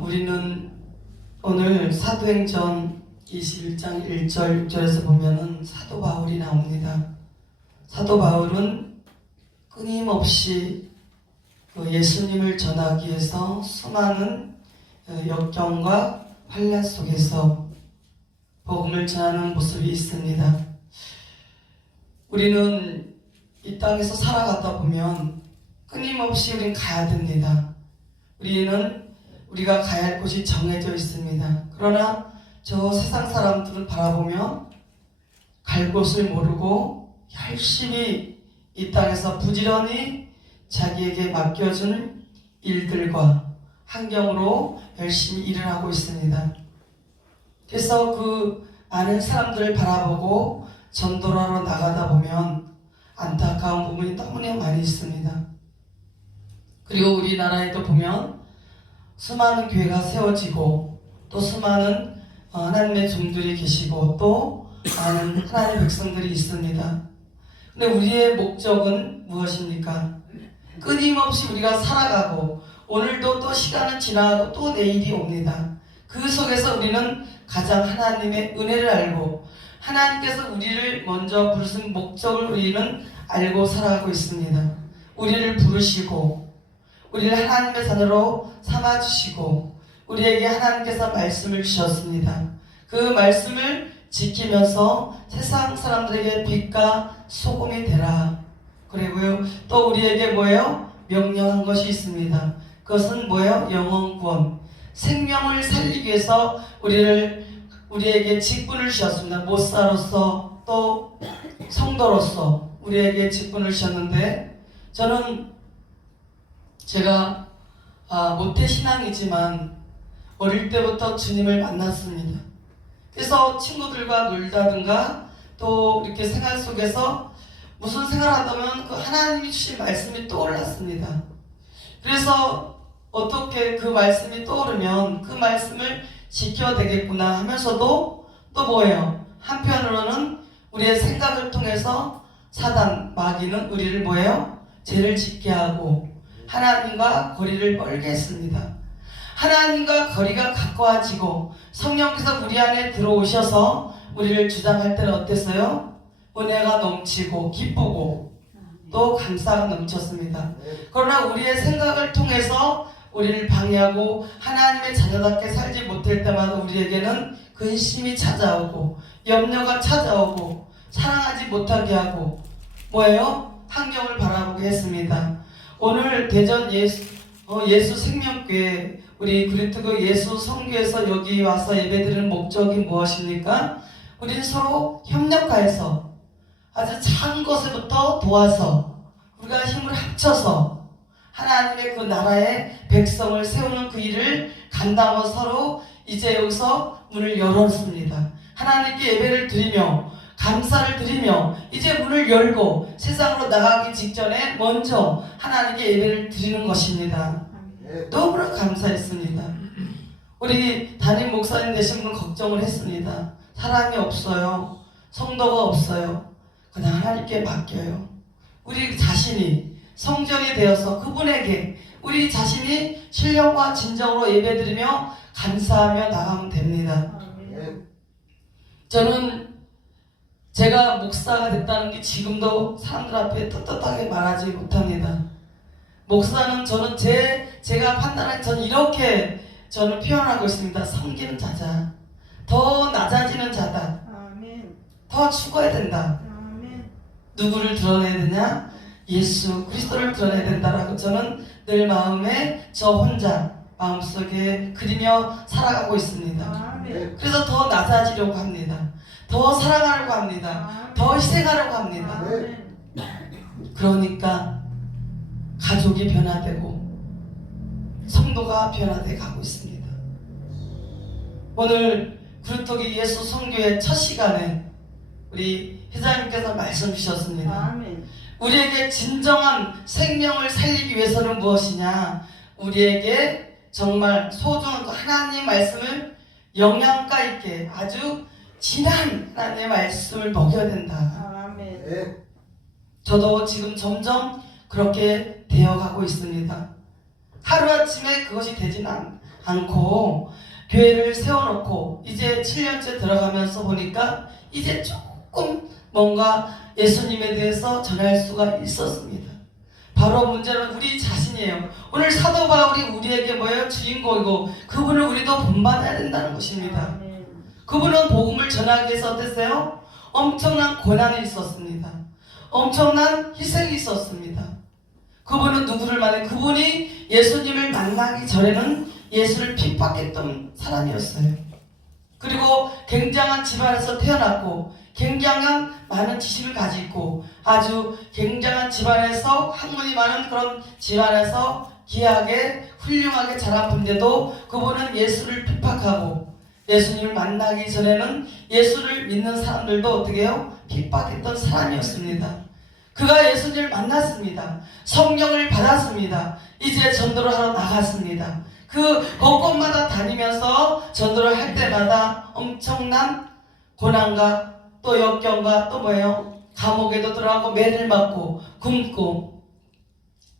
우리는 오늘 사도행전 21장 1절 6절에서 보면은 사도 바울이 나옵니다. 사도 바울은 끊임없이 예수님을 전하기 위해서 수많은 역경과 환난 속에서 복음을 전하는 모습이 있습니다. 우리는 이 땅에서 살아가다 보면 끊임없이 우리는 가야 됩니다. 우리가 가야 할 곳이 정해져 있습니다. 그러나 저 세상 사람들은 바라보면 갈 곳을 모르고 열심히 이 땅에서 부지런히 자기에게 맡겨준 일들과 환경으로 열심히 일을 하고 있습니다. 그래서 그 많은 사람들을 바라보고 전도를 하러 나가다 보면 안타까운 부분이 너무나 많이 있습니다. 그리고 우리나라에도 보면 수많은 교회가 세워지고 또 수많은 하나님의 종들이 계시고 또 많은 하나님의 백성들이 있습니다. 근데 우리의 목적은 무엇입니까? 끊임없이 우리가 살아가고 오늘도 또 시간은 지나가고 또 내일이 옵니다. 그 속에서 우리는 가장 하나님의 은혜를 알고 하나님께서 우리를 먼저 부르신 목적을 우리는 알고 살아가고 있습니다. 우리를 부르시고 우리를 하나님의 자녀로 삼아주시고 우리에게 하나님께서 말씀을 주셨습니다. 그 말씀을 지키면서 세상 사람들에게 빛과 소금이 되라. 그리고요 또 우리에게 뭐예요? 명령한 것이 있습니다. 그것은 뭐예요? 영혼권, 생명을 살리기 위해서 우리에게 직분을 주셨습니다. 목사로서 또 성도로서 우리에게 직분을 주셨는데 제가 모태신앙이지만 어릴 때부터 주님을 만났습니다. 그래서 친구들과 놀다든가 또 이렇게 생활 속에서 무슨 생활하다 보면 그 하나님이 주신 말씀이 떠올랐습니다. 그래서 어떻게 그 말씀이 떠오르면 그 말씀을 지켜야 되겠구나 하면서도 또 뭐예요? 한편으로는 우리의 생각을 통해서 사단, 마귀는 우리를 뭐예요? 죄를 짓게 하고 하나님과 거리를 멀게 했습니다. 하나님과 거리가 가까워지고 성령께서 우리 안에 들어오셔서 우리를 주장할 때는 어땠어요? 은혜가 넘치고 기쁘고 또 감사가 넘쳤습니다. 그러나 우리의 생각을 통해서 우리를 방해하고 하나님의 자녀답게 살지 못할 때마다 우리에게는 근심이 찾아오고 염려가 찾아오고 사랑하지 못하게 하고 뭐예요? 환경을 바라보게 했습니다. 오늘 대전 예수 생명교회 우리 그리스도 예수 성교에서 여기 와서 예배드리는 목적이 무엇입니까? 우리는 서로 협력하여서 아주 작은 것부터 도와서 우리가 힘을 합쳐서 하나님의 그 나라의 백성을 세우는 그 일을 감당하고 서로 이제 여기서 문을 열었습니다. 하나님께 예배를 드리며 감사를 드리며 이제 문을 열고 세상으로 나가기 직전에 먼저 하나님께 예배를 드리는 것입니다. 너무나 감사했습니다. 우리 담임 목사님 되신 분은 걱정을 했습니다. 사람이 없어요. 성도가 없어요. 그냥 하나님께 맡겨요. 우리 자신이 성전이 되어서 그분에게 우리 자신이 신령과 진정으로 예배드리며 감사하며 나가면 됩니다. 저는 제가 목사가 됐다는 게 지금도 사람들 앞에 떳떳하게 말하지 못합니다. 목사는 제가 판단한 저는 이렇게 표현하고 있습니다. 섬기는 자자, 더 낮아지는 자다, 더 죽어야 된다. 누구를 드러내야 되냐? 예수 그리스도를 드러내야 된다라고 저는 늘 마음에 저 혼자 마음속에 그리며 살아가고 있습니다. 그래서 더 낮아지려고 합니다. 더 사랑하려고 합니다. 더 희생하려고 합니다. 그러니까 가족이 변화되고 성도가 변화돼 가고 있습니다. 오늘 그루터기 예수 성교의 첫 시간에 우리 회장님께서 말씀 주셨습니다. 우리에게 진정한 생명을 살리기 위해서는 무엇이냐? 우리에게 정말 소중한 하나님 말씀을 영양가 있게 아주 진한 하나님의 말씀을 먹여야 된다. 저도 지금 점점 그렇게 되어가고 있습니다. 하루아침에 그것이 되지는 않고 교회를 세워놓고 이제 7년째 들어가면서 보니까 이제 조금 뭔가 예수님에 대해서 전할 수가 있었습니다. 바로 문제는 우리 자신이에요. 오늘 사도 바울이 우리에게 뭐예요? 주인공이고 그분을 우리도 본받아야 된다는 것입니다. 그분은 복음을 전하기 위해서 어땠어요? 엄청난 고난이 있었습니다. 엄청난 희생이 있었습니다. 그분은 누구를 만나요? 그분이 예수님을 만나기 전에는 예수를 핍박했던 사람이었어요. 그리고 굉장한 집안에서 태어났고 굉장한 많은 지식을 가지고 아주 굉장한 집안에서 학문이 많은 그런 집안에서 귀하게 훌륭하게 자란 분인데도 그분은 예수를 핍박하고 예수님을 만나기 전에는 예수를 믿는 사람들도 어떻게 해요? 핍박했던 사람이었습니다. 그가 예수님을 만났습니다. 성령을 받았습니다. 이제 전도를 하러 나갔습니다. 그 곳곳마다 다니면서 전도를 할 때마다 엄청난 고난과 또 역경과 또 뭐예요? 감옥에도 들어가고 매를 맞고 굶고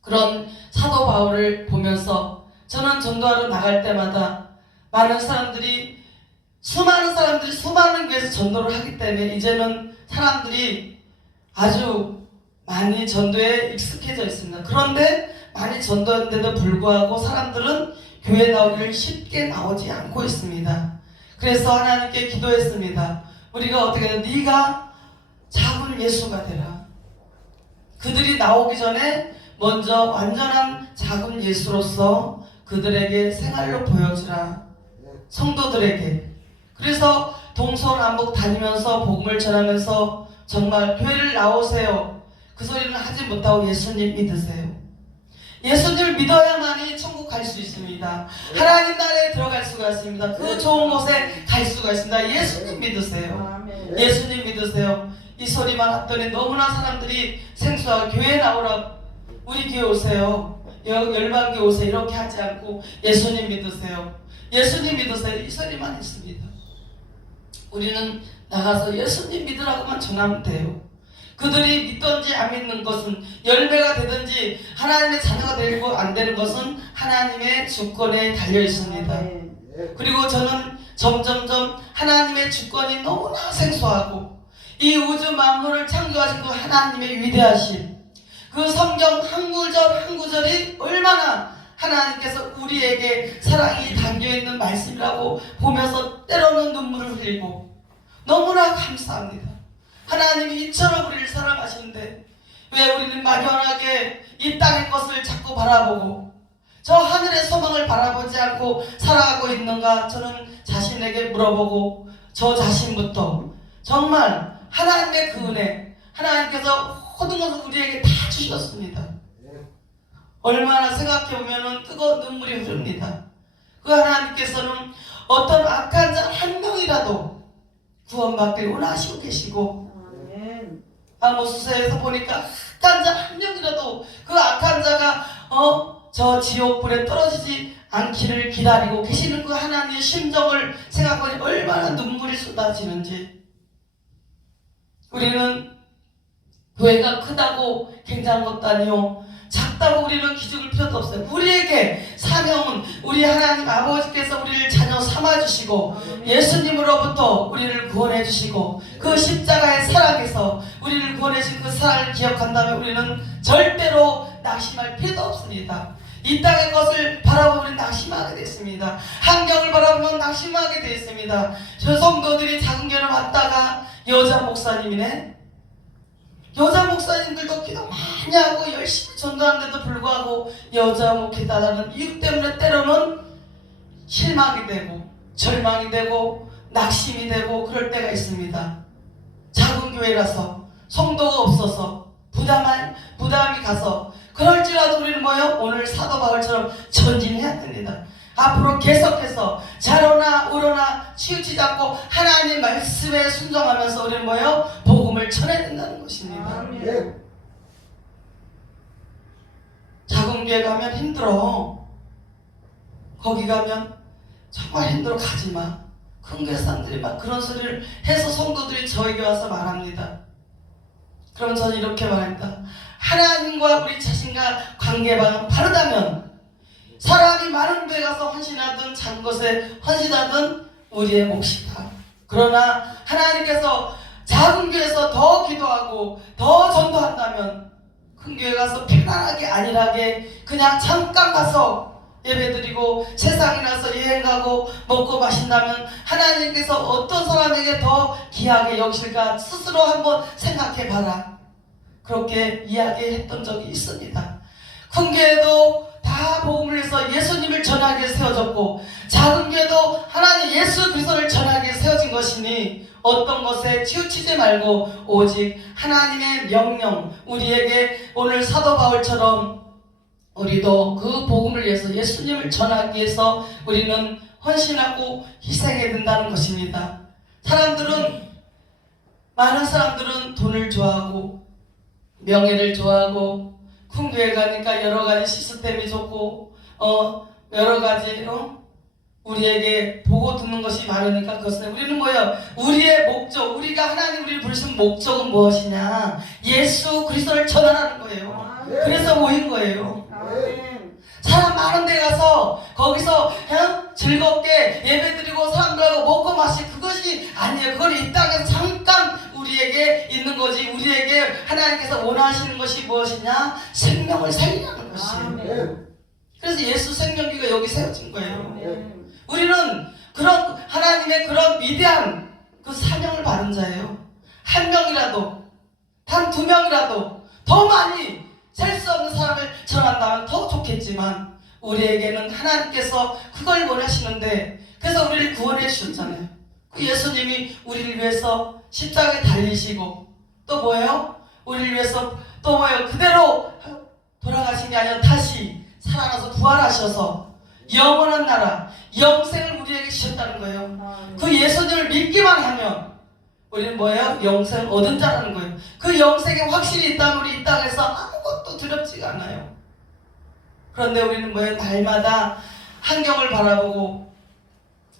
그런 사도 바울을 보면서 저는 전도하러 나갈 때마다 많은 사람들이 수많은 교회에서 전도를 하기 때문에 이제는 사람들이 아주 많이 전도에 익숙해져 있습니다. 그런데 많이 전도했는데도 불구하고 사람들은 교회 나오기를 쉽게 나오지 않고 있습니다. 그래서 하나님께 기도했습니다. 우리가 어떻게 해야 돼? 네가 작은 예수가 되라. 그들이 나오기 전에 먼저 완전한 작은 예수로서 그들에게 생활로 보여주라. 성도들에게. 그래서 동서남북 다니면서 복음을 전하면서 정말 교회를 나오세요. 그 소리는 하지 못하고 예수님 믿으세요. 예수님을 믿어야만이 천국 갈 수 있습니다. 하나님 나라에 들어갈 수가 있습니다. 그 좋은 곳에 갈 수가 있습니다. 예수님 믿으세요. 예수님 믿으세요. 이 소리만 했더니 너무나 사람들이 생소하고 교회에 나오라. 우리 교회 오세요. 열방교회 오세요. 이렇게 하지 않고 예수님 믿으세요. 예수님 믿으세요. 이 소리만 했습니다. 우리는 나가서 예수님 믿으라고만 전하면 돼요. 그들이 믿든지 안 믿는 것은 열매가 되든지 하나님의 자녀가 되고 안 되는 것은 하나님의 주권에 달려 있습니다. 그리고 저는 점점점 하나님의 주권이 너무나 생소하고 이 우주 만물을 창조하신 그 하나님의 위대하심, 그 성경 한 구절 한 구절이 얼마나 하나님께서 우리에게 사랑이 담겨있는 말씀이라고 보면서 때로는 눈물을 흘리고 너무나 감사합니다. 하나님이 이처럼 우리를 사랑하시는데 왜 우리는 막연하게 이 땅의 것을 자꾸 바라보고 저 하늘의 소망을 바라보지 않고 살아가고 있는가? 저는 자신에게 물어보고 저 자신부터 정말 하나님의 그 은혜, 하나님께서 모든 것을 우리에게 다 주셨습니다. 얼마나 생각해보면 뜨거운 눈물이 흐릅니다. 그 하나님께서는 어떤 악한 자 한 명이라도 구원받길 원하시고 계시고 아모스서에서 보니까 악한 자 한 명이라도 그 악한 자가 저 지옥불에 떨어지지 않기를 기다리고 계시는 그 하나님의 심정을 생각하니 얼마나 눈물이 쏟아지는지. 우리는 교회가 크다고 굉장한 것도 아니요 작다고 우리는 기죽을 필요도 없어요. 우리에게 사명은 우리 하나님 아버지께서 우리를 자녀 삼아주시고 예수님으로부터 우리를 구원해주시고 그 십자가의 사랑에서 우리를 구원해주신 그 사랑을 기억한다면 우리는 절대로 낙심할 필요도 없습니다. 이 땅의 것을 바라보면 우리는 낙심하게 됐습니다. 환경을 바라보면 낙심하게 됐습니다. 저 성도들이 작은 교회를 왔다가 여자 목사님이네. 여자 목사님들도 기도 많이 하고 열심히 전도하는데도 불구하고 여자 목회자라는 이유 때문에 때로는 실망이 되고 절망이 되고 낙심이 되고 그럴 때가 있습니다. 작은 교회라서 성도가 없어서 부담이 가서 그럴지라도 우리는 뭐요? 오늘 사도 바울처럼 전진해야 됩니다. 앞으로 계속해서 자로나 우로나 치우치지 않고 하나님 말씀에 순종하면서 우리는 뭐요? 복음을 전해야 된다는 것입니다. 작은 교회 가면 힘들어. 거기 가면 정말 힘들어. 가지마. 큰 교회 사람들이 막 그런 소리를 해서 성도들이 저에게 와서 말합니다. 그럼 저는 이렇게 말합니다. 하나님과 우리 자신과 관계가 바르다면 사람이 많은 데 가서 헌신하든 작은 것에 헌신하든 우리의 몫이다. 그러나 하나님께서 작은 교회에서 더 기도하고 더 전도한다면 큰 교회 가서 편안하게 안일하게 그냥 잠깐 가서 예배드리고 세상에 나서 여행 가고 먹고 마신다면 하나님께서 어떤 사람에게 더 귀하게 여기실까 스스로 한번 생각해 봐라. 그렇게 이야기했던 적이 있습니다. 큰 교회도 다 복음을 위해서 예수님을 전하게 세워졌고 작은 교회도 하나님 예수 그리스도를 전하게 세워진 것이니 어떤 것에 치우치지 말고 오직 하나님의 명령 우리에게 오늘 사도 바울처럼 우리도 그 복음을 위해서 예수님을 전하기 위해서 우리는 헌신하고 희생해야 된다는 것입니다. 많은 사람들은 돈을 좋아하고 명예를 좋아하고 큰 교회 가니까 여러 가지 시스템이 좋고 여러 가지 우리에게 보고 듣는 것이 많으니까 그것은 우리는 뭐예요? 우리의 목적, 우리가 하나님 우리를 부르신 목적은 무엇이냐? 예수 그리스도를 전하라는 거예요. 그래서 모인 거예요. 사람 많은 데 가서 거기서 그냥 즐겁게 예배드리고 사람들하고 먹고 마시 그것이 아니에요. 그건 이 땅에서 잠깐 우리에게 있는 거지. 우리에게 하나님께서 원하시는 것이 무엇이냐? 생명을 살리라는 것이에요. 그래서 예수 생명기가 여기 세워진 거예요. 우리는 그런 하나님의 그런 위대한 그 사명을 받은 자예요. 한 명이라도 단 2명이라도 더 많이 셀 수 없는 사람을 전한다면 더 좋겠지만 우리에게는 하나님께서 그걸 원하시는데 그래서 우리를 구원해 주셨잖아요. 그 예수님이 우리를 위해서 십자가에 달리시고 또 뭐예요? 우리를 위해서 또 뭐예요? 그대로 돌아가신 게 아니라 다시 살아나서 부활하셔서 영원한 나라 영생을 우리에게 주셨다는 거예요. 그 예수님을 믿기만 하면 우리는 뭐예요? 영생 얻은 자라는 거예요. 그 영생이 확실히 있다면 우리 이 땅에서 아무것도 두렵지가 않아요. 그런데 우리는 뭐예요? 날마다 환경을 바라보고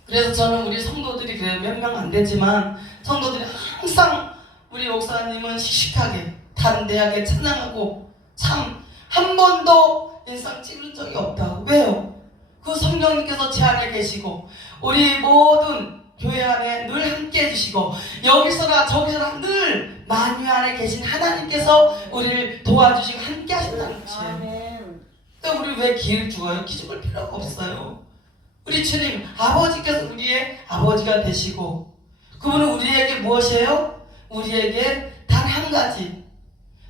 그래서 저는 우리 성도들이 그래요. 몇 명 안 되지만 성도들이 항상 우리 목사님은 씩씩하게 담대하게 찬양하고 참 한 번도 인상 찌른 적이 없다고. 왜요? 그 성령님께서 제 안에 계시고 우리 모든 교회 안에 늘 함께 해주시고 여기서나 저기서나 늘 만유 안에 계신 하나님께서 우리를 도와주시고 함께 하신다는 것이에요. 또 우리 왜 기를 죽어요? 기 죽을 필요가 없어요. 우리 주님 아버지께서 우리의 아버지가 되시고 그분은 우리에게 무엇이에요? 우리에게 단 한 가지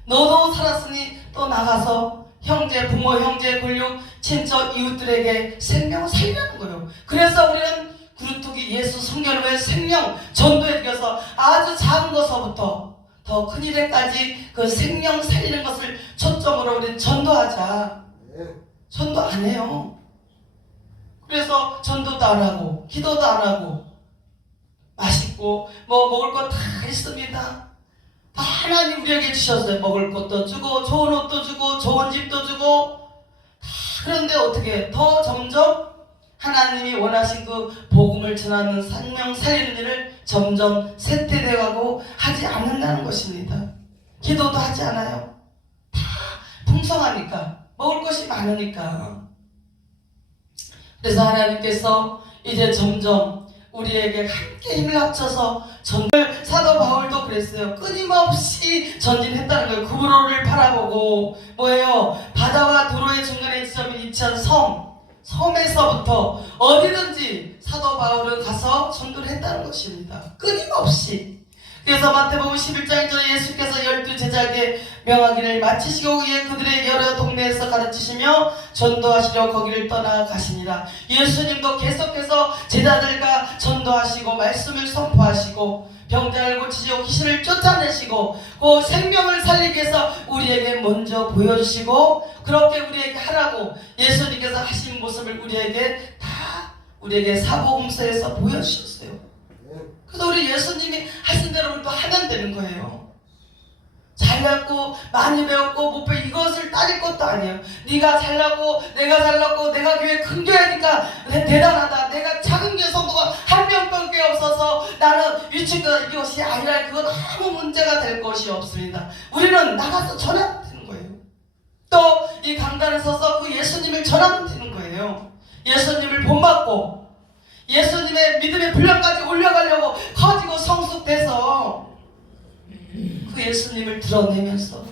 너도 살았으니 또 나가서 형제, 부모, 형제, 권력, 친척, 이웃들에게 생명을 살리라는 거예요. 그래서 우리는 그루터기 예수 성령의 생명 전도에 들여서 아주 작은 것서부터 더 큰 일에까지 그 생명 살리는 것을 초점으로 우리는 전도하자. 전도 안 해요. 그래서 전도도 안 하고 기도도 안 하고 맛있고 뭐 먹을 거 다 있습니다. 다 하나님 우리에게 주셨어요. 먹을 것도 주고 좋은 옷도 주고 좋은 집도 주고 다. 그런데 어떻게 더 점점 하나님이 원하신 그 복음을 전하는 생명 살리는 일을 점점 쇠퇴되어가고 하지 않는다는 것입니다. 기도도 하지 않아요. 다 풍성하니까 먹을 것이 많으니까. 그래서 하나님께서 이제 점점 우리에게 함께 힘을 합쳐서 사도 바울도 그랬어요. 끊임없이 전진했다는 거예요. 그로를 바라보고 뭐예요? 바다와 도로의 중간에 지점이 위치한 섬에서부터 어디든지 사도 바울은 가서 전도를 했다는 것입니다. 끊임없이. 그래서 마태복음 11장 1절에 예수께서 12 제자에게 명하기를 마치시고 이에 그들의 여러 동네에서 가르치시며 전도하시려 거기를 떠나가시니라. 예수님도 계속해서 제자들과 전도하시고 말씀을 선포하시고 병자를 고치시고 귀신을 쫓아내시고 그 생명을 살리기 위해서 우리에게 먼저 보여주시고 그렇게 우리에게 하라고 예수님께서 하신 모습을 우리에게 사복음서에서 보여주셨어요. 그래서 우리 예수님이 하신 대로 우리도 하면 되는 거예요. 잘났고 많이 배웠고 못 배워 이것을 따질 것도 아니에요. 네가 잘났고 내가 잘났고 내가 교회 큰 교회니까 대단하다. 내가 작은 교회 성도가 한 명밖에 없어서 나는 위축가 이것이 아니라 그건 아무 문제가 될 것이 없습니다. 우리는 나가서 전하면 되는 거예요. 또 이 강단에 서서 그 예수님을 전하면 되는 거예요. 거예요. 예수님을 본받고 예수님의 믿음의 분량까지 올려가려고 커지고 성숙돼서 그 예수님을 드러내면서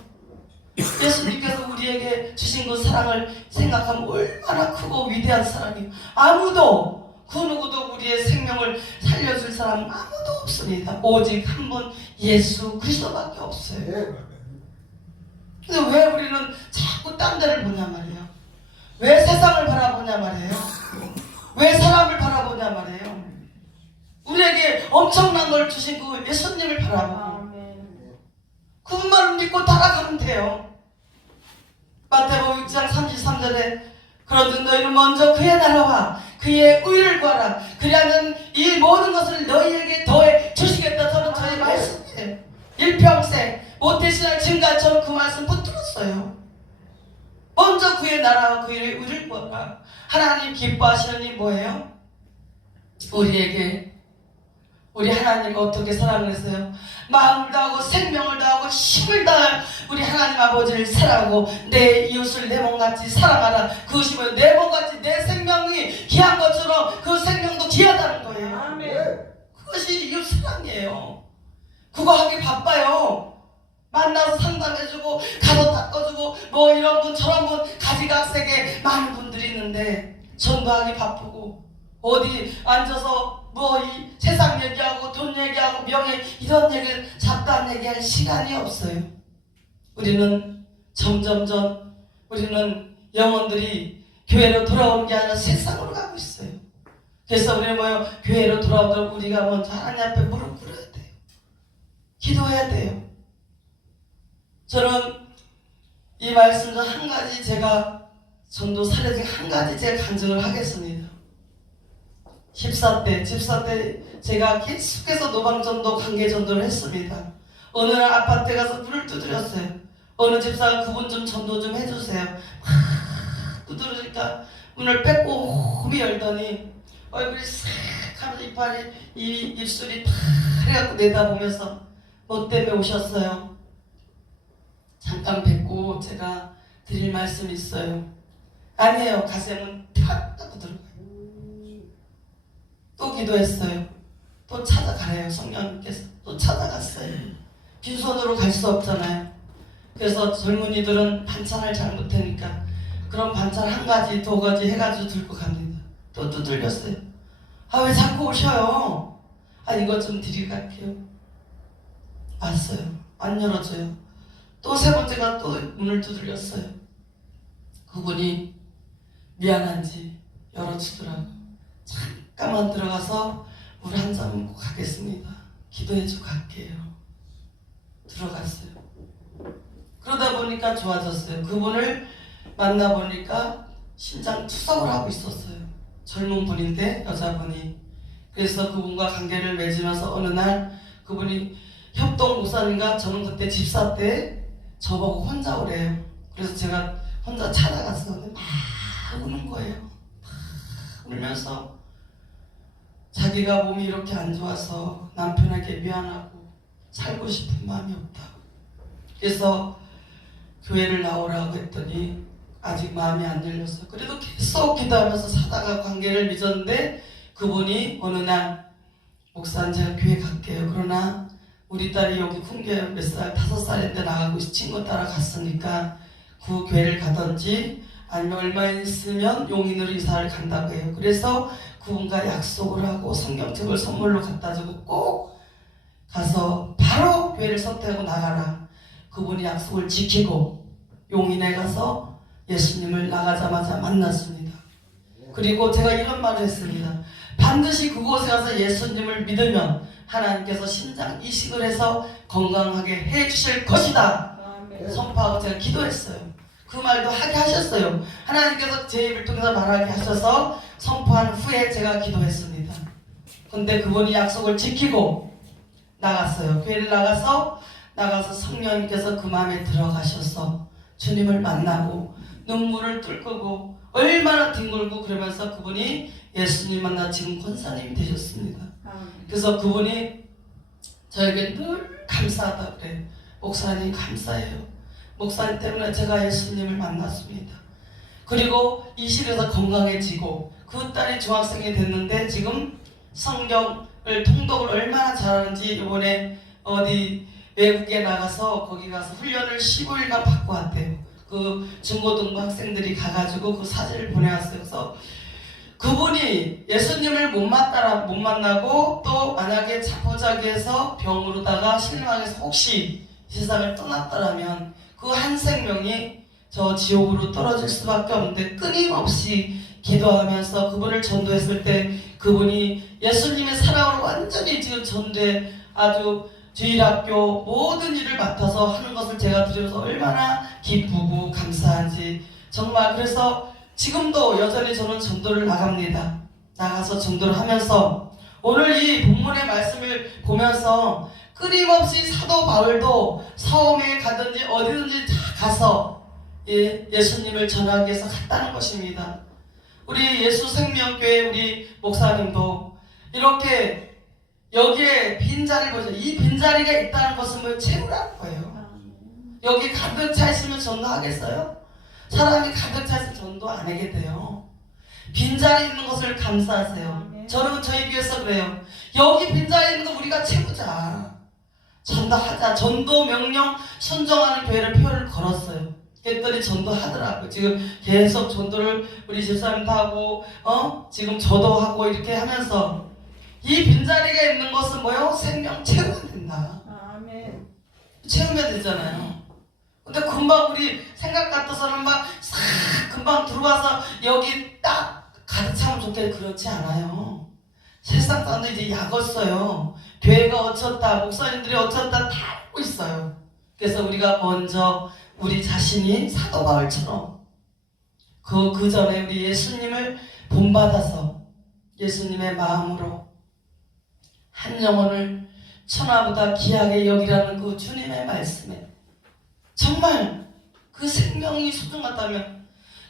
예수님께서 우리에게 주신 그 사랑을 생각하면 얼마나 크고 위대한 사랑이, 아무도 그 누구도 우리의 생명을 살려줄 사람 아무도 없습니다. 오직 한 분 예수 그리스도밖에 없어요. 근데 왜 우리는 자꾸 딴 데를 보냐 말이에요. 왜 세상을 바라보냐 말이에요. 왜 사람을 바라보냐 말이에요. 우리에게 엄청난 걸 주신 그 예수님을 바라보고 그분만을 믿고 따라가면 돼요. 마태복음 6장 33절에 그러든 너희는 먼저 그의 나라와 그의 의를 구하라. 그리하면 이 모든 것을 너희에게 더해 주시겠다. 저는 저의 말씀이에요. 일평생 모태신앙 증가처럼 그 말씀 붙들었어요. 먼저 그의 나라와 그의 의를 구하라. 하나님 기뻐하시는 일 뭐예요? 우리 하나님과 어떻게 사랑을 했어요? 마음을 다하고 생명을 다하고 힘을 다하여 우리 하나님 아버지를 사랑하고 내 이웃을 내 몸같이 사랑하라. 그것이 뭐예요? 내 몸같이 내 생명이 귀한 것처럼 그 생명도 귀하다는 거예요. 아멘. 그것이 이웃 사랑이에요. 그거 하기 바빠요. 만나서 상담해주고 가서 닦아주고 뭐 이런 분 저런 분 가지각색의 많은 분들이 있는데 전도하기 바쁘고 어디 앉아서 뭐 이 세상 얘기하고 돈 얘기하고 명예 이런 얘기를 잡다한 얘기할 시간이 없어요. 우리는 점점점 우리는 영혼들이 교회로 돌아오는 게 아니라 세상으로 가고 있어요. 그래서 우리는 뭐요? 교회로 돌아오도록 우리가 먼저 하나님 앞에 무릎 꿇어야 돼요. 기도해야 돼요. 저는 이 말씀 중 한 가지 제가 전도 사례 중 한 가지 제가 간증을 하겠습니다. 집사 때 제가 계속해서 노방전도 관계전도를 했습니다. 어느 날 아파트에 가서 문을 두드렸어요. 어느 집사가 그분 좀 전도 좀 해주세요. 두드리니까 문을 빼꼼히 열더니 얼굴이 싹 하면서 이빨이 입술이 탁 해갖고 내다보면서 뭐 때문에 오셨어요? 잠깐 뵙고 제가 드릴 말씀이 있어요. 아니에요. 가슴은 탁 닫고 들어가요. 또 기도했어요. 또 찾아가래요. 성령님께서 또 찾아갔어요. 빈손으로 갈 수 없잖아요. 그래서 젊은이들은 반찬을 잘 못하니까 그런 반찬 한 가지 두 가지 해가지고 들고 갑니다. 또 두들렸어요. 아, 왜 자꾸 오셔요? 아, 이것 좀 드리고 갈게요. 왔어요. 안 열어줘요. 또 세 번째가 또 문을 두들렸어요. 그분이 미안한지 열어주더라고요. 잠깐만 들어가서 물 한 잔 먹고 가겠습니다. 기도해주고 갈게요. 들어갔어요. 그러다 보니까 좋아졌어요. 그분을 만나보니까 심장 투석을 하고 있었어요. 젊은 분인데 여자분이. 그래서 그분과 관계를 맺으면서 어느 날 그분이 협동 목사님과 저는 그때 집사 때 저보고 혼자 오래요. 그래서 제가 혼자 찾아갔어요. 근데 막 우는 거예요. 막 울면서 자기가 몸이 이렇게 안 좋아서 남편에게 미안하고 살고 싶은 마음이 없다고. 그래서 교회를 나오라고 했더니 아직 마음이 안 열렸어요. 그래도 계속 기도하면서 사다가 관계를 맺었는데 그분이 어느 날 목사님 제가 교회 갈게요. 그러나 우리 딸이 여기 쿵교회 몇 살, 5살인데 나가고 친구 따라 갔으니까 그 교회를 가든지 아니면 얼마 있으면 용인으로 이사를 간다고 해요. 그래서 그분과 약속을 하고 성경책을 선물로 갖다 주고 꼭 가서 바로 교회를 선택하고 나가라. 그분이 약속을 지키고 용인에 가서 예수님을 나가자마자 만났습니다. 그리고 제가 이런 말을 했습니다. 반드시 그곳에 가서 예수님을 믿으면 하나님께서 심장 이식을 해서 건강하게 해주실 것이다. 선포하고 제가 기도했어요. 그 말도 하게 하셨어요. 하나님께서 제 입을 통해서 말하게 하셔서 선포한 후에 제가 기도했습니다. 근데 그분이 약속을 지키고 나갔어요. 교회를 나가서 성령님께서 그 마음에 들어가셔서 주님을 만나고 눈물을 뚫고 얼마나 뒹굴고 그러면서 그분이 예수님 만나 지금 권사님이 되셨습니다. 그래서 그분이 저에게 늘 감사하다고 그래요. 목사님 감사해요. 목사님 때문에 제가 예수님을 만났습니다. 그리고 이실에서 건강해지고 그 딸이 중학생이 됐는데 지금 성경을 통독을 얼마나 잘하는지 이번에 어디 외국에 나가서 거기 가서 훈련을 15일간 받고 왔대요. 그 중고등부 학생들이 가가지고 그 사진을 보내왔어요. 그래서 그분이 예수님을 못 만나고 또 만약에 자포자기해서 병으로다가 실망해서 혹시 이 세상을 떠났더라면 그 한 생명이 저 지옥으로 떨어질 수밖에 없는데 끊임없이 기도하면서 그분을 전도했을 때 그분이 예수님의 사랑으로 완전히 지금 전도에 아주 주일학교 모든 일을 맡아서 하는 것을 제가 들으면서 얼마나 기쁘고 감사한지 정말. 그래서 지금도 여전히 저는 전도를 나갑니다. 나가서 전도를 하면서 오늘 이 본문의 말씀을 보면서 끊임없이 사도 바울도 섬에 가든지 어디든지 다 가서 예수님을 전하기 위해서 갔다는 것입니다. 우리 예수생명교회 우리 목사님도 이렇게 여기에 빈자리 보죠. 이 빈자리가 있다는 것은 뭘 채우라는 거예요. 여기 가득 차 있으면 전도하겠어요? 사람이 가득 차 있으면 전도 안 하게 돼요. 빈자리 있는 것을 감사하세요. 저는 저희 교회에서 그래요. 여기 빈자리 있는 거 우리가 채우자. 전도하자. 전도 명령 순종하는 교회를 표를 걸었어요. 그랬더니 전도하더라고요. 지금 계속 전도를 우리 집사님도 하고 지금 저도 하고 이렇게 하면서 이 빈자리가 있는 것은 뭐요? 생명 채우면 된다. 아멘. 채우면 되잖아요. 근데 금방 우리 생각 같아서는 막 싹 금방 들어와서 여기 딱 가득 차면 좋겠는데 그렇지 않아요. 세상 사람들이 이제 약었어요. 교회가 어쩌다, 목사님들이 어쩌다 다 알고 있어요. 그래서 우리가 먼저 우리 자신이 사도 바울처럼 그 전에 우리 예수님을 본받아서 예수님의 마음으로 한 영혼을 천하보다 귀하게 여기라는 그 주님의 말씀에 정말 그 생명이 소중하다면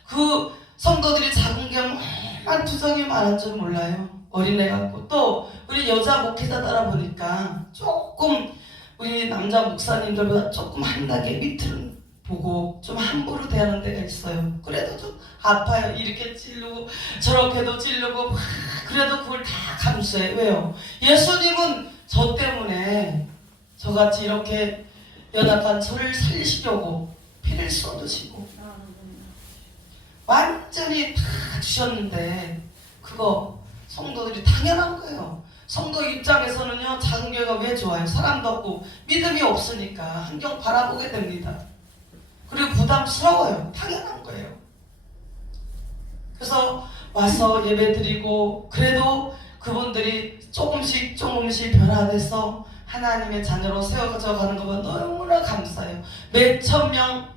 그 성도들이 작은 게 얼마나 투정이 많은 줄 몰라요. 어린애 같고 또 우리 여자 목회자다 보니까 조금 우리 남자 목사님들보다 조금 한 단계 밑을 보고 좀 함부로 대하는 데가 있어요. 그래도 좀 아파요. 이렇게 찌르고 저렇게도 찌르고 그래도 그걸 다 감수해. 왜요? 예수님은 저 때문에 저같이 이렇게 연약한 저를 살리시려고 피를 쏟으시고 완전히 다 주셨는데 그거 성도들이 당연한 거예요. 성도 입장에서는요, 작은 교회가 왜 좋아요? 사람도 없고 믿음이 없으니까 환경 바라보게 됩니다. 그리고 부담스러워요. 당연한 거예요. 그래서 와서 예배 드리고 그래도 그분들이 조금씩 변화돼서 하나님의 자녀로 세워져 가는 것보다 너무나 감사해요. 몇천 명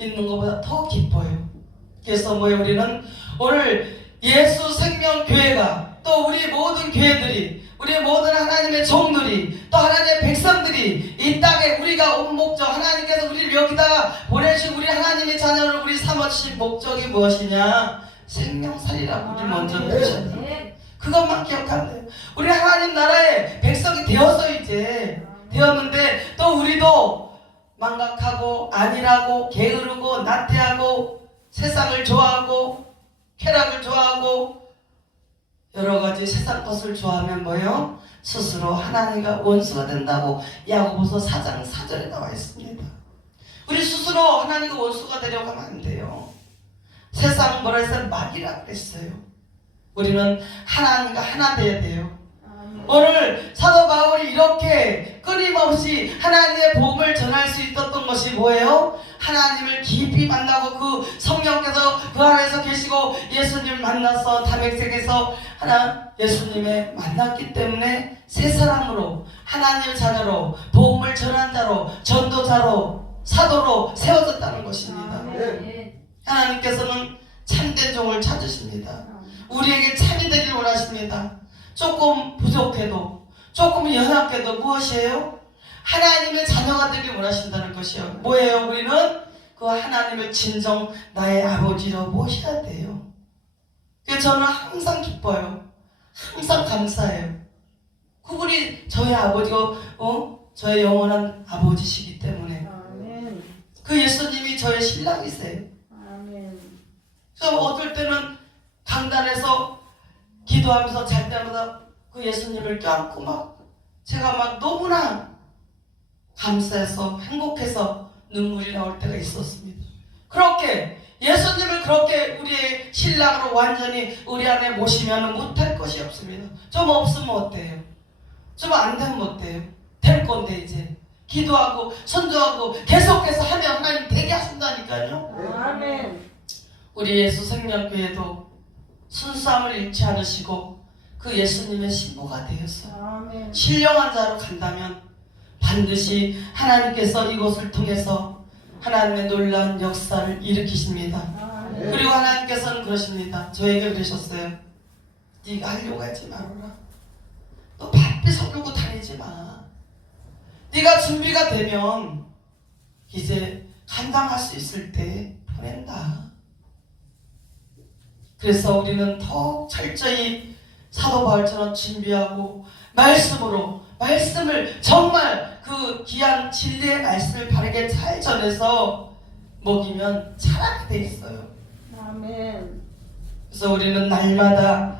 있는 것보다 더 기뻐요. 그래서 우리는 오늘 예수 생명교회가 또 우리 모든 교회들이 우리 모든 하나님의 종들이 또 하나님의 백성들이 이 땅에 우리가 온 목적 하나님께서 우리를 여기다 보내신 우리 하나님의 자녀를 우리 삼아주신 목적이 무엇이냐? 생명 살리라고 우리를 먼저 부르셨다. 그것만 기억하면 돼요. 우리 하나님 나라의 백성이 되어서 이제 되었는데 또 우리도 망각하고 안일하고 게으르고 나태하고 세상을 좋아하고 쾌락을 좋아하고 여러 가지 세상 것을 좋아하면 뭐요? 스스로 하나님과 원수가 된다고 야고보서 4장 4절에 나와 있습니다. 우리 스스로 하나님과 원수가 되려고 하면 안 돼요. 세상은 뭐라 했어요? 막이라 그랬어요. 우리는 하나님과 하나 돼야 돼요. 오늘 사도 바울이 이렇게 끊임없이 하나님의 복음을 전할 수 있었던 것이 뭐예요? 하나님을 깊이 만나고 그 성령께서 그 안에서 계시고 예수님을 만나서 담백색에서 예수님을 만났기 때문에 새 사람으로 하나님의 자녀로 복음을 전한 자로 전도자로 사도로 세워졌다는 것입니다. 하나님께서는 참된 종을 찾으십니다. 우리에게 참이 되기를 원하십니다. 조금 부족해도 조금 연약해도 무엇이에요? 하나님의 자녀가 되길 원하신다는 것이요. 뭐예요? 우리는 그 하나님을 진정 나의 아버지로 모셔야 돼요. 그래서 저는 항상 기뻐요. 항상 감사해요. 그분이 저의 아버지고 저의 영원한 아버지시기 때문에 그 예수님이 저의 신랑이세요. 그래서 어떨 때는 강단에서 기도하면서 잘 때마다 그 예수님을 껴안고 막 제가 막 너무나 감사해서 행복해서 눈물이 나올 때가 있었습니다. 그렇게 예수님을 그렇게 우리의 신랑으로 완전히 우리 안에 모시면 못할 것이 없습니다. 좀 없으면 어때요? 좀 안 되면 어때요? 될 건데 이제 기도하고 선조하고 계속해서 하면 하나님 되게 하신다니까요. 아멘. 우리 예수 생명교회도 순수함을 잃지 않으시고 그 예수님의 신부가 되어서 아멘. 신령한 자로 간다면 반드시 하나님께서 이곳을 통해서 하나님의 놀라운 역사를 일으키십니다. 아멘. 그리고 하나님께서는 그러십니다. 저에게 그러셨어요. 네가 하려고 하지 말아라. 너 바삐 서두르고 다니지 마. 네가 준비가 되면 이제 감당할 수 있을 때 보낸다. 그래서 우리는 더 철저히 사도 바울처럼 준비하고 말씀을 정말 그 귀한 진리의 말씀을 바르게 잘 전해서 먹이면 자라게 돼 있어요. 아멘. 그래서 우리는 날마다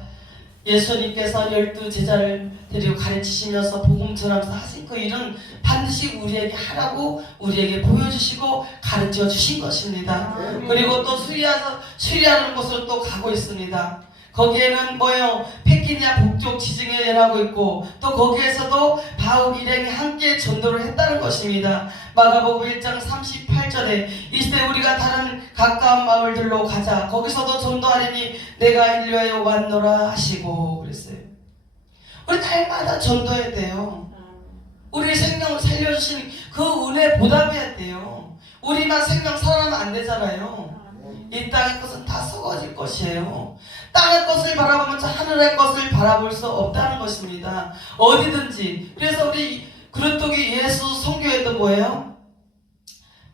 예수님께서 12제자를 데리고 가르치시면서 복음 전하면서 하신 그 일은 반드시 우리에게 하라고 우리에게 보여주시고 가르쳐 주신 것입니다. 아멘. 그리고 또 수리하는 곳을 또 가고 있습니다. 거기에는 뭐예요? 페키니아 북쪽 지중해에 연하고 있고 또 거기에서도 바울 일행이 함께 전도를 했다는 것입니다. 마가복음 1장 38절에 이때 우리가 다른 가까운 마을들로 가자. 거기서도 전도하리니 내가 인류하여 왔노라 하시고 그랬어요. 우리 날마다 전도해야 돼요. 우리 생명을 살려주신 그 은혜 보답해야 돼요. 우리만 생명 살아나면 안 되잖아요. 이 땅의 것은 다 썩어질 것이에요. 땅의 것을 바라보면서 하늘의 것을 바라볼 수 없다는 것입니다. 어디든지. 그래서 우리 그릇독이 예수 선교회도 뭐예요?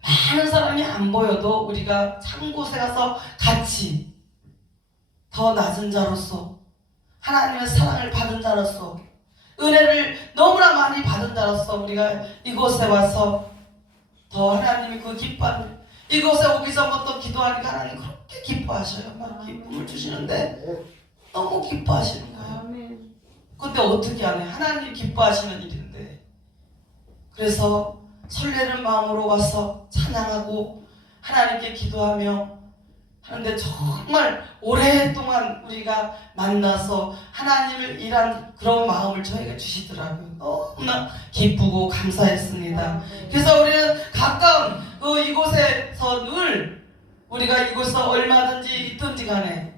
많은 사람이 안 보여도 우리가 한 곳에 가서 같이 더 낮은 자로서 하나님의 사랑을 받은 자로서 은혜를 너무나 많이 받은 자로서 우리가 이곳에 와서 더 하나님이 그 기뻐하는 이곳에 오기 전부터 기도하니까 하나님 그렇게 기뻐하셔요. 막 기쁨을 주시는데 너무 기뻐하시는 거예요. 아멘. 근데 어떻게 하냐? 하나님 기뻐하시는 일인데. 그래서 설레는 마음으로 와서 찬양하고 하나님께 기도하며 하는데 정말 오랫동안 우리가 만나서 하나님을 일한 그런 마음을 저에게 주시더라고요. 너무나 기쁘고 감사했습니다. 그래서 우리는 가까운 이곳에서 늘 우리가 이곳에서 얼마든지 있든지 간에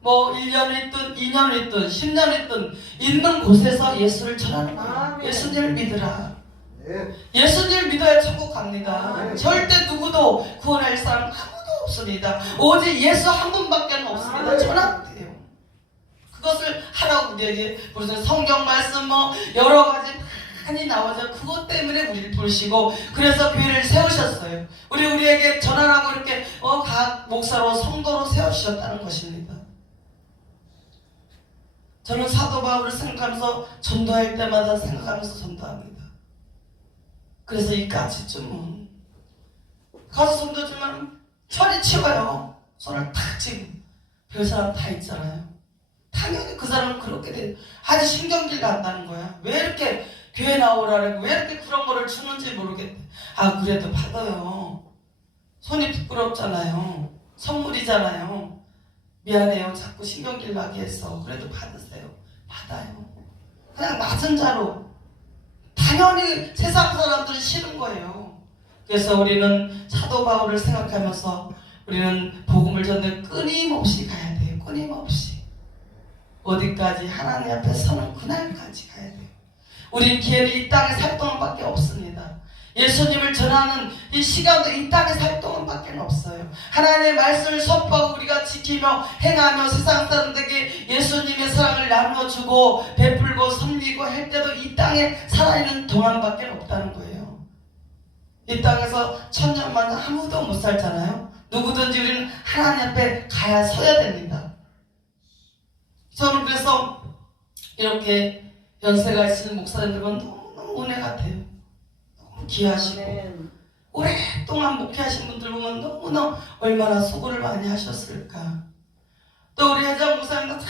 뭐 1년을 있든 2년을 있든 10년을 있든 있는 곳에서 예수를 전하는 거예요. 예수님을 믿으라. 예수님을 믿어야 천국 갑니다. 절대 누구도 구원할 사람 아무도 없습니다. 오직 예수 한 분밖에 없습니다. 전하면 돼요. 그것을 하라고 우리에게 무슨 성경 말씀 뭐 여러 가지 많이 나오죠. 그것 때문에 우리를 부르시고 그래서 교회를 세우셨어요. 우리에게 전하라고 이렇게 각 목사로 성도로 세우셨다는 것입니다. 저는 사도 바울을 생각하면서 전도할 때마다 생각하면서 전도합니다. 그래서 이까지쯤은 가서 손도 주면 철이 치워요. 손을 탁 치고 별 사람 다 있잖아요. 당연히 그 사람은 그렇게 돼. 아주 신경질 난다는 거야. 왜 이렇게 교회 나오라고 왜 이렇게 그런 거를 주는지 모르겠대. 아 그래도 받아요. 손이 부끄럽잖아요. 선물이잖아요. 미안해요. 자꾸 신경질 나게 해서. 그래도 받으세요. 받아요. 그냥 낮은 자로. 당연히 세상 사람들은 싫은 거예요. 그래서 우리는 사도 바울을 생각하면서 우리는 복음을 전해 끊임없이 가야 돼요. 끊임없이. 어디까지? 하나님 앞에 서는 그날까지 가야 돼요. 우린 기회는 이 땅에 살 동안밖에 없습니다. 예수님을 전하는 이 시간도 이 땅에 살 동안밖에 없어요. 하나님의 말씀을 선포하고 우리가 지키며 행하며 세상 사람들에게 예수님의 사랑을 나눠주고 베풀고 섬기고 할 때도 이 땅에 살아있는 동안밖에 없다는 거예요. 이 땅에서 천년만년 아무도 못 살잖아요. 누구든지 우리는 하나님 앞에 가야 서야 됩니다. 저는 그래서 이렇게 연세가 있으신 목사님들은 너무 은혜 같아요. 너무 귀하시고 오랫동안 목회하신 분들 보면 너무나 얼마나 수고를 많이 하셨을까. 또 우리 회장 목사님도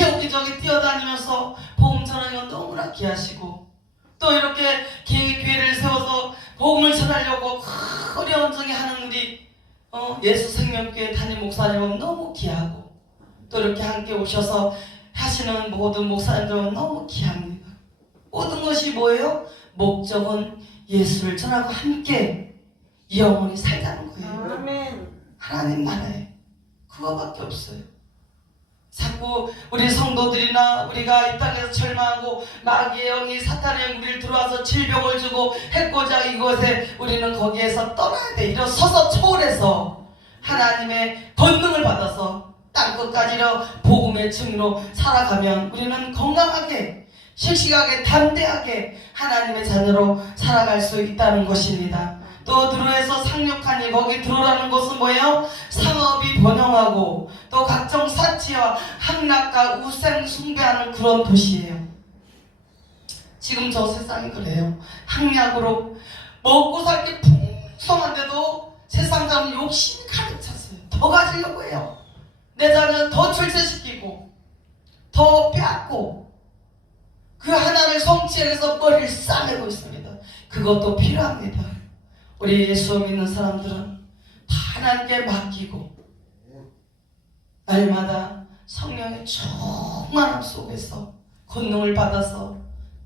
여기저기 뛰어다니면서 복음 전하는 건 너무나 귀하시고, 또 이렇게 교회를 세워서 복음을 전하려고 어려운 중에 하는 우리 예수 생명교회 담임 목사님은 너무 귀하고, 또 이렇게 함께 오셔서 하시는 모든 목사님들은 너무 귀합니다. 모든 것이 뭐예요? 목적은 예수를 전하고 함께 영원히 살자는 거예요. 아멘. 하나님 나라에 그거밖에 없어요. 자꾸 우리 성도들이나 우리가 이 땅에서 절망하고 마귀의 영이 사탄의 영 우리를 들어와서 질병을 주고 해코자 이곳에 우리는 거기에서 떠나야 돼. 일어서서 초월해서 하나님의 권능을 받아서 땅끝까지 복음의 증인으로 살아가면 우리는 건강하게 씩씩하게 담대하게 하나님의 자녀로 살아갈 수 있다는 것입니다. 또 드로에서 상륙하니 거기 드로라는 것은 뭐예요? 상업이 번영하고 또 각종 사치와 향락과 우상 숭배하는 그런 도시예요. 지금 저 세상이 그래요. 향락으로 먹고 살기 풍성한데도 세상 사람은 욕심이 가득 찼어요. 더 가지려고 해요. 내 자녀를 더 출세시키고 더 빼앗고 그 하나를 성취하기 위해서 머리를 싸매고 있습니다. 그것도 필요합니다. 우리 예수 믿는 사람들은 다 하나님께 맡기고 날마다 성령의 충만함 속에서 권능을 받아서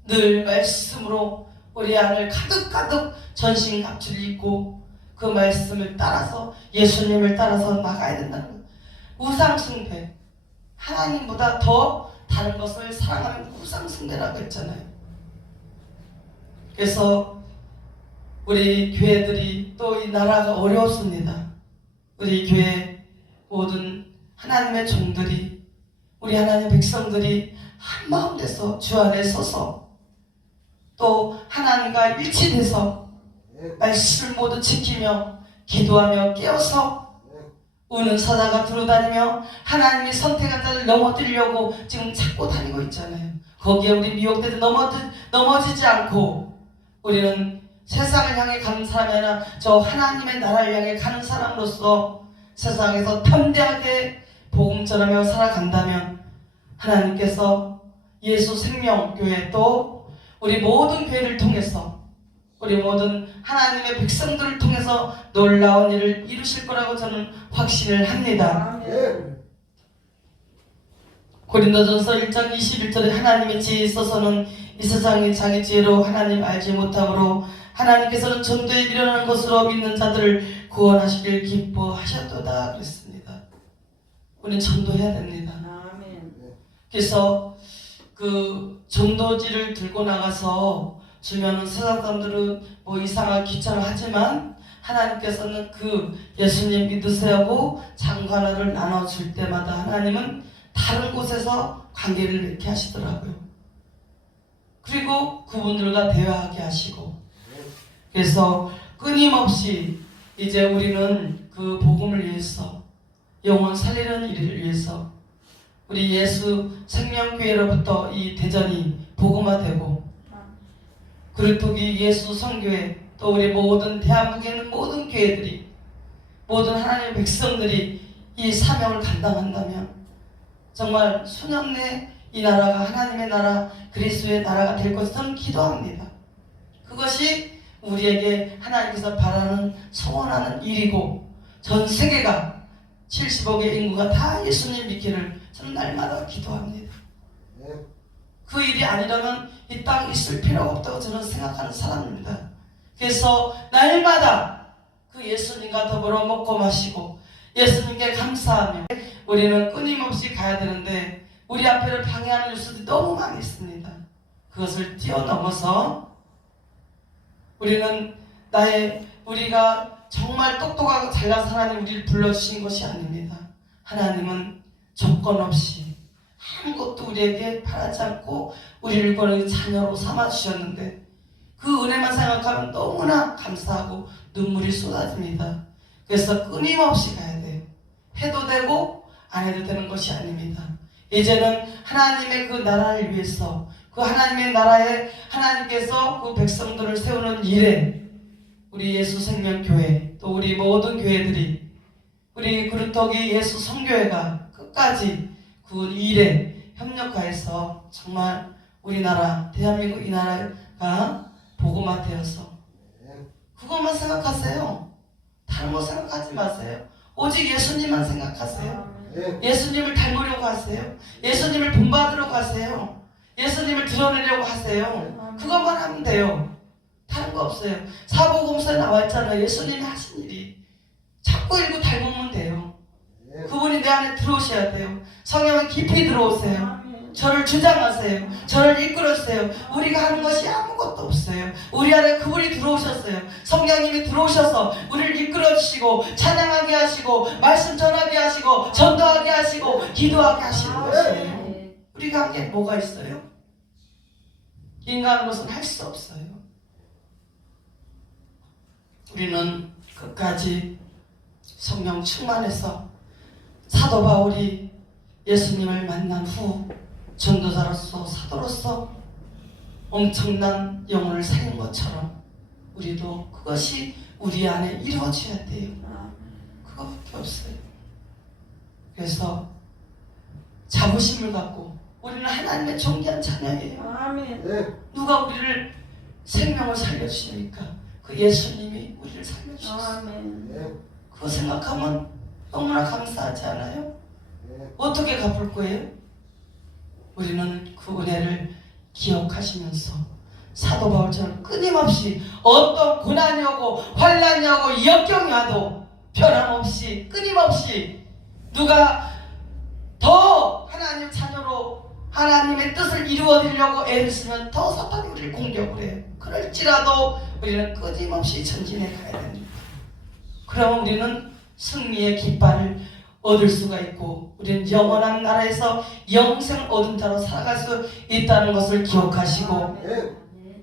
늘 말씀으로 우리 안을 가득가득 전신갑주를 입고 그 말씀을 따라서 예수님을 따라서 나가야 된다는 거예요. 우상숭배, 하나님보다 더 다른 것을 사랑하는 우상숭배라고 했잖아요. 그래서 우리 교회들이 또 이 나라가 어렵습니다. 우리 교회 모든 하나님의 종들이, 우리 하나님의 백성들이 한마음 돼서 주 안에 서서 또 하나님과 일치돼서 말씀을 모두 지키며 기도하며 깨어서 우는 사자가 두루다니며 하나님이 선택한 자를 넘어뜨리려고 지금 찾고 다니고 있잖아요. 거기에 우리 미혹되도 넘어지지 않고 우리는 세상을 향해 가는 사람이 아니라 저 하나님의 나라를 향해 가는 사람으로서 세상에서 담대하게 복음 전하며 살아간다면 하나님께서 예수 생명교회 또 우리 모든 교회를 통해서 우리 모든 하나님의 백성들을 통해서 놀라운 일을 이루실 거라고 저는 확신을 합니다. 아멘. 고린도전서 1장 21절에 하나님의 지혜에 있어서는 이 세상이 자기 지혜로 하나님 알지 못하므로 하나님께서는 전도에 일어나는 것으로 믿는 자들을 구원하시길 기뻐하셨도다 그랬습니다. 우리는 전도해야 됩니다. 아멘. 그래서 그 전도지를 들고 나가서 주면은 세상 사람들은 뭐 이상하게 귀찮아하지만 하나님께서는 그 예수님 믿으세요고 장구 하나를 나눠줄 때마다 하나님은 다른 곳에서 관계를 맺게 하시더라고요. 그리고 그분들과 대화하게 하시고, 그래서 끊임없이 이제 우리는 그 복음을 위해서 영혼 살리는 일을 위해서 우리 예수 생명교회로부터 이 대전이 복음화되고 그리고 이 예수 선교회 또 우리 모든 대한민국에 있는 모든 교회들이 모든 하나님의 백성들이 이 사명을 감당한다면 정말 수년 내 이 나라가 하나님의 나라 그리스도의 나라가 될 것을 저는 기도합니다. 그것이 우리에게 하나님께서 바라는 소원하는 일이고 전 세계가 70억의 인구가 다 예수님 믿기를 저는 날마다 기도합니다. 그 일이 아니라면 이 땅에 있을 필요가 없다고 저는 생각하는 사람입니다. 그래서 날마다 그 예수님과 더불어 먹고 마시고 예수님께 감사하며 우리는 끊임없이 가야 되는데 우리 앞에를 방해하는 뉴스들이 너무 많이 있습니다. 그것을 뛰어넘어서 우리는 우리가 정말 똑똑하고 잘난 하나님 우리를 불러주신 것이 아닙니다. 하나님은 조건 없이 아무것도 우리에게 바라지 않고 우리를 거는 자녀로 삼아주셨는데 그 은혜만 생각하면 너무나 감사하고 눈물이 쏟아집니다. 그래서 끊임없이 가야 돼요. 해도 되고 안 해도 되는 것이 아닙니다. 이제는 하나님의 그 나라를 위해서 그 하나님의 나라에 하나님께서 그 백성들을 세우는 일에 우리 예수생명교회 또 우리 모든 교회들이 우리 그루터기 예수 선교회가 끝까지 그 일에 협력하여서 정말 우리나라 대한민국 이 나라가 복음화 되어서 그것만 생각하세요. 다른 거 생각하지 마세요. 오직 예수님만 생각하세요. 예수님을 닮으려고 하세요. 예수님을 본받으려고 하세요. 예수님을 드러내려고 하세요. 그것만 하면 돼요. 다른 거 없어요. 사복음서에 나와 있잖아요. 예수님이 하신 일이. 자꾸 읽고 닮으면 돼요. 그분이 내 안에 들어오셔야 돼요. 성령은 깊이 들어오세요. 저를 주장하세요. 저를 이끌어주세요. 우리가 하는 것이 아무것도 없어요. 우리 안에 그분이 들어오셨어요. 성령님이 들어오셔서 우리를 이끌어주시고 찬양하게 하시고 말씀 전하게 하시고 전도하게 하시고 기도하게 하시는 것이에요. 우리가 한 게 뭐가 있어요? 인간으로서는 할 수 없어요. 우리는 끝까지 성령 충만해서 사도 바울이 예수님을 만난 후 전도자로서 사도로서 엄청난 영혼을 살린 것처럼 우리도 그것이 우리 안에 이루어져야 돼요. 그거밖에 없어요. 그래서 자부심을 갖고 우리는 하나님의 존귀한 자녀예요. 아멘. 누가 우리를 생명을 살려주십니까? 그 예수님이 우리를 살려주셨어요. 아멘. 그거 생각하면 너무나 감사하지 않아요? 어떻게 갚을 거예요? 우리는 그 은혜를 기억하시면서 사도 바울처럼 끊임없이 어떤 고난이 오고 환난이 오고 역경이 와도 변함없이 끊임없이 누가 더 하나님 자녀로 하나님의 뜻을 이루어드리려고 애를 쓰면 더 사탄이 우리를 공격을 해요. 그럴지라도 우리는 끊임없이 전진해 가야 됩니다. 그럼 우리는 승리의 깃발을 얻을 수가 있고 우리는 영원한 나라에서 영생을 얻은 자로 살아갈 수 있다는 것을 기억하시고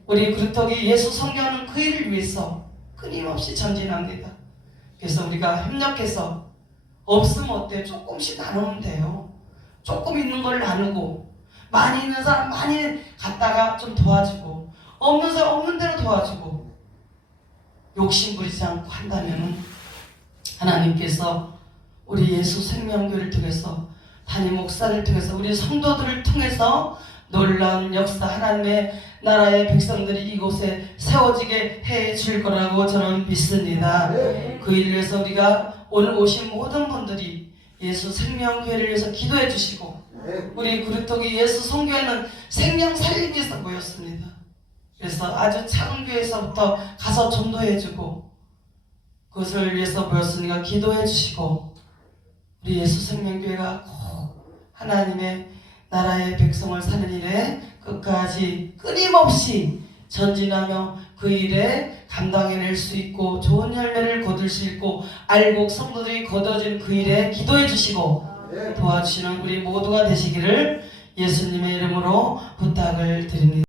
우리 그루터기 예수 선교하는 그 일을 위해서 끊임없이 전진합니다. 그래서 우리가 협력해서 없으면 어때요? 조금씩 나누면 돼요. 조금 있는 걸 나누고 많이 있는 사람 많이 갖다가 좀 도와주고 없는 사람 없는 대로 도와주고 욕심 부리지 않고 한다면 하나님께서 우리 예수 생명교를 통해서 담임 목사를 통해서 우리 성도들을 통해서 놀라운 역사 하나님의 나라의 백성들이 이곳에 세워지게 해줄 거라고 저는 믿습니다. 그 일을 위해서 우리가 오늘 오신 모든 분들이 예수 생명교회를 위해서 기도해 주시고 우리 그루터기 예수 성교회는 생명 살리기 위해서 모였습니다. 그래서 아주 작은 교회에서부터 가서 전도해 주고 그것을 위해서 모였으니까 기도해 주시고 우리 예수 생명교회가 꼭 하나님의 나라의 백성을 사는 일에 끝까지 끊임없이 전진하며 그 일에 감당해낼 수 있고 좋은 열매를 거둘 수 있고 알곡 성도들이 거둬진 그 일에 기도해 주시고 도와주시는 우리 모두가 되시기를 예수님의 이름으로 부탁을 드립니다.